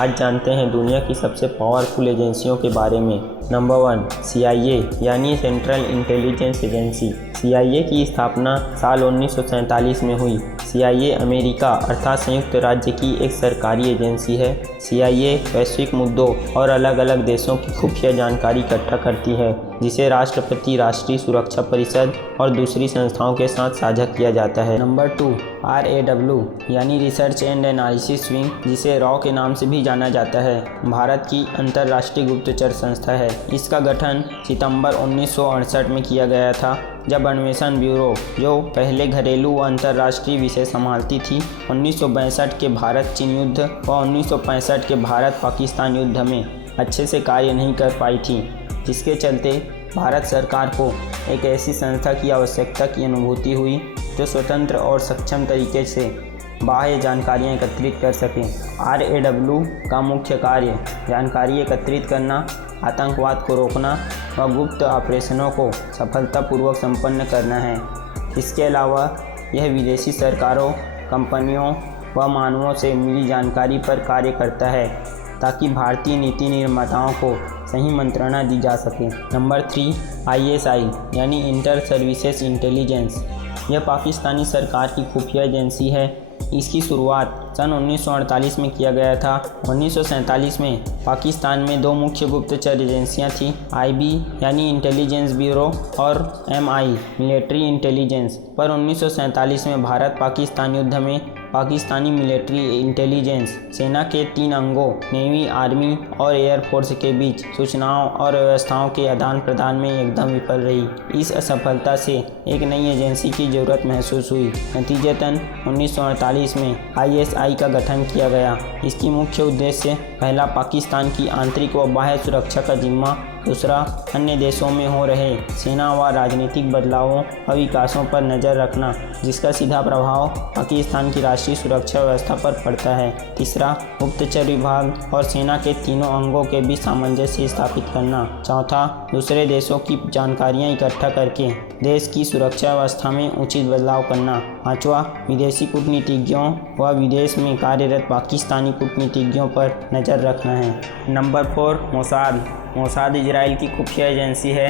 आज जानते हैं दुनिया की सबसे पावरफुल एजेंसियों के बारे में। नंबर 1 CIA यानी सेंट्रल इंटेलिजेंस एजेंसी। CIA की स्थापना साल 1947 में हुई। CIA अमेरिका अर्थात संयुक्त राज्य की एक सरकारी एजेंसी है। CIA वैश्विक मुद्दों और अलग अलग देशों की खुफिया जानकारी इकट्ठा करती है, जिसे राष्ट्रपति, राष्ट्रीय सुरक्षा परिषद और दूसरी संस्थाओं के साथ साझा किया जाता है। नंबर 2 RAW यानी रिसर्च एंड एनालिसिस विंग, जिसे रॉ के नाम से भी जाना जाता है, भारत की अंतर्राष्ट्रीय गुप्तचर संस्था है। इसका गठन सितंबर 1968 में किया गया था, जब अन्वेषण ब्यूरो, जो पहले घरेलू व अंतर्राष्ट्रीय विषय संभालती थी, 1962 के भारत चीन युद्ध व 1965 के भारत पाकिस्तान युद्ध में अच्छे से कार्य नहीं कर पाई थी, जिसके चलते भारत सरकार को एक ऐसी संस्था की आवश्यकता की अनुभूति हुई जो स्वतंत्र और सक्षम तरीके से बाह्य जानकारियाँ एकत्रित कर सकें। RAW का मुख्य कार्य जानकारी एकत्रित करना, आतंकवाद को रोकना व गुप्त ऑपरेशनों को सफलतापूर्वक संपन्न करना है। इसके अलावा यह विदेशी सरकारों, कंपनियों व मानवों से मिली जानकारी पर कार्य करता है, ताकि भारतीय नीति निर्माताओं को सही मंत्रणा दी जा सके। नंबर 3 ISI यानी इंटर सर्विसेज इंटेलिजेंस। यह पाकिस्तानी सरकार की खुफिया एजेंसी है। इसकी शुरुआत सन 1948 में किया गया था। 1947 में पाकिस्तान में दो मुख्य गुप्तचर एजेंसियां थीं, IB यानी इंटेलिजेंस ब्यूरो और MI मिलिट्री इंटेलिजेंस। पर 1947 में भारत पाकिस्तान युद्ध में पाकिस्तानी मिलिट्री इंटेलिजेंस सेना के 3 अंगों नेवी, आर्मी और एयरफोर्स के बीच सूचनाओं और व्यवस्थाओं के आदान प्रदान में एकदम विफल रही। इस असफलता से एक नई एजेंसी की जरूरत महसूस हुई। नतीजतन 1948 में ISI का गठन किया गया। इसकी मुख्य उद्देश्य पहला, पाकिस्तान की आंतरिक व बाह्य सुरक्षा का जिम्मा, दूसरा, अन्य देशों में हो रहे सेना व राजनीतिक बदलावों और विकासों पर नज़र रखना, जिसका सीधा प्रभाव पाकिस्तान की राष्ट्रीय सुरक्षा व्यवस्था पर पड़ता है। तीसरा, गुप्तचर विभाग और सेना के तीनों अंगों के बीच सामंजस्य स्थापित करना। चौथा, दूसरे देशों की जानकारियां इकट्ठा करके देश की सुरक्षा व्यवस्था में उचित बदलाव करना। पाँचवा, विदेशी कूटनीतिज्ञों व विदेश में कार्यरत पाकिस्तानी कूटनीतिज्ञों पर नज़र रखना है। नंबर 4 मोसाद इजराइल की खुफिया एजेंसी है,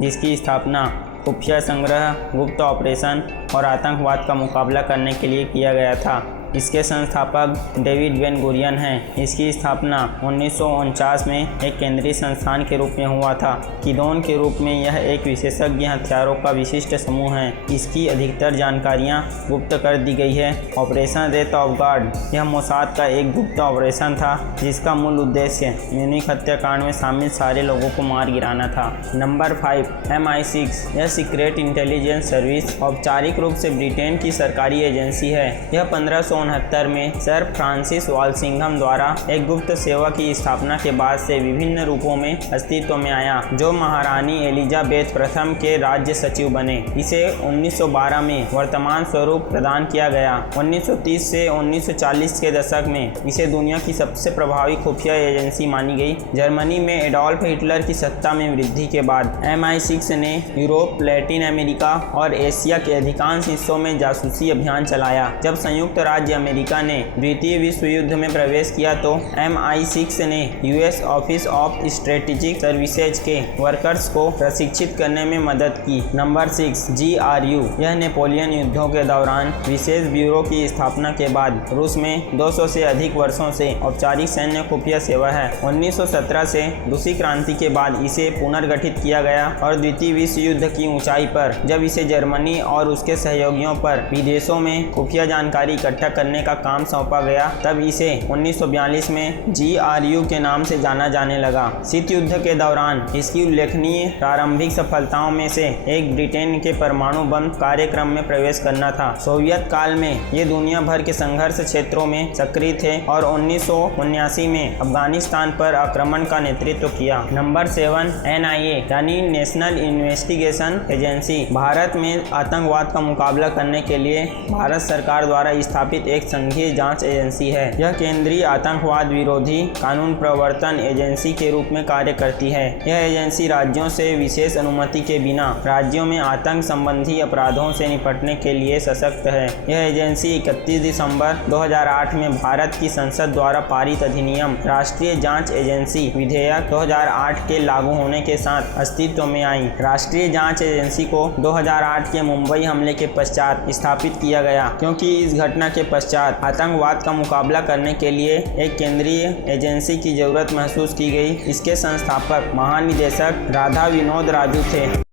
जिसकी स्थापना खुफिया संग्रह, गुप्त ऑपरेशन और आतंकवाद का मुकाबला करने के लिए किया गया था। इसके संस्थापक डेविड बेन गुरियन हैं। इसकी स्थापना 1949 में एक केंद्रीय संस्थान के रूप में हुआ था। किदोन के रूप में यह एक विशेषज्ञ हथियारों का विशिष्ट समूह है। इसकी अधिकतर जानकारियां गुप्त कर दी गई है। ऑपरेशन रेत ऑफ गार्ड, यह मोसाद का एक गुप्त ऑपरेशन था, जिसका मूल उद्देश्य म्यूनिख हत्याकांड में शामिल सारे लोगों को मार गिराना था। नंबर 5 MI6, यह सीक्रेट इंटेलिजेंस सर्विस औपचारिक रूप से ब्रिटेन की सरकारी एजेंसी है। यह 1569 में सर फ्रांसिस वालसिंघम द्वारा एक गुप्त सेवा की स्थापना के बाद से विभिन्न रूपों में अस्तित्व में आया, जो महारानी एलिजाबेथ प्रथम के राज्य सचिव बने। इसे 1912 में वर्तमान स्वरूप प्रदान किया गया। 1930 से 1940 के दशक में इसे दुनिया की सबसे प्रभावी खुफिया एजेंसी मानी गई। जर्मनी में एडोल्फ हिटलर की सत्ता में वृद्धि के बाद MI6 ने यूरोप, लैटिन अमेरिका और एशिया के अधिकांश हिस्सों में जासूसी अभियान चलाया। जब संयुक्त राज्य अमेरिका ने द्वितीय विश्व युद्ध में प्रवेश किया तो MI6 ने US office of strategic services के वर्कर्स को प्रशिक्षित करने में मदद की। नंबर 6 GRU, यह नेपोलियन युद्धों के दौरान विशेष ब्यूरो की स्थापना के बाद रूस में 200 से अधिक वर्षों से औपचारिक सैन्य खुफिया सेवा है। 1917 से रूसी क्रांति के बाद इसे पुनर्गठित किया गया और द्वितीय विश्व युद्ध की ऊंचाई पर जब इसे जर्मनी और उसके सहयोगियों पर विदेशों में खुफिया जानकारी इकट्ठा करने का काम सौंपा गया, तब इसे 1942 में GRU के नाम से जाना जाने लगा। शीत युद्ध के दौरान इसकी उल्लेखनीय प्रारंभिक सफलताओं में से एक ब्रिटेन के परमाणु बम कार्यक्रम में प्रवेश करना था। सोवियत काल में ये दुनिया भर के संघर्ष क्षेत्रों में सक्रिय थे और 1979 में अफगानिस्तान पर आक्रमण का नेतृत्व किया। नंबर 7 NIA यानी नेशनल इन्वेस्टिगेशन एजेंसी, भारत में आतंकवाद का मुकाबला करने के लिए भारत सरकार द्वारा स्थापित संचालित एक संघीय जांच एजेंसी है। यह केंद्रीय आतंकवाद विरोधी कानून प्रवर्तन एजेंसी के रूप में कार्य करती है। यह एजेंसी राज्यों से विशेष अनुमति के बिना राज्यों में आतंक संबंधी अपराधों से निपटने के लिए सशक्त है। यह एजेंसी 31 दिसंबर 2008 में भारत की संसद द्वारा पारित अधिनियम राष्ट्रीय जांच एजेंसी विधेयक 2008 के लागू होने के साथ अस्तित्व में आई। राष्ट्रीय जांच एजेंसी को 2008 के मुंबई हमले के पश्चात स्थापित किया गया, क्योंकि इस घटना के पश्चात आतंकवाद का मुकाबला करने के लिए एक केंद्रीय एजेंसी की जरूरत महसूस की गई। इसके संस्थापक महानिदेशक राधा विनोद राजू थे।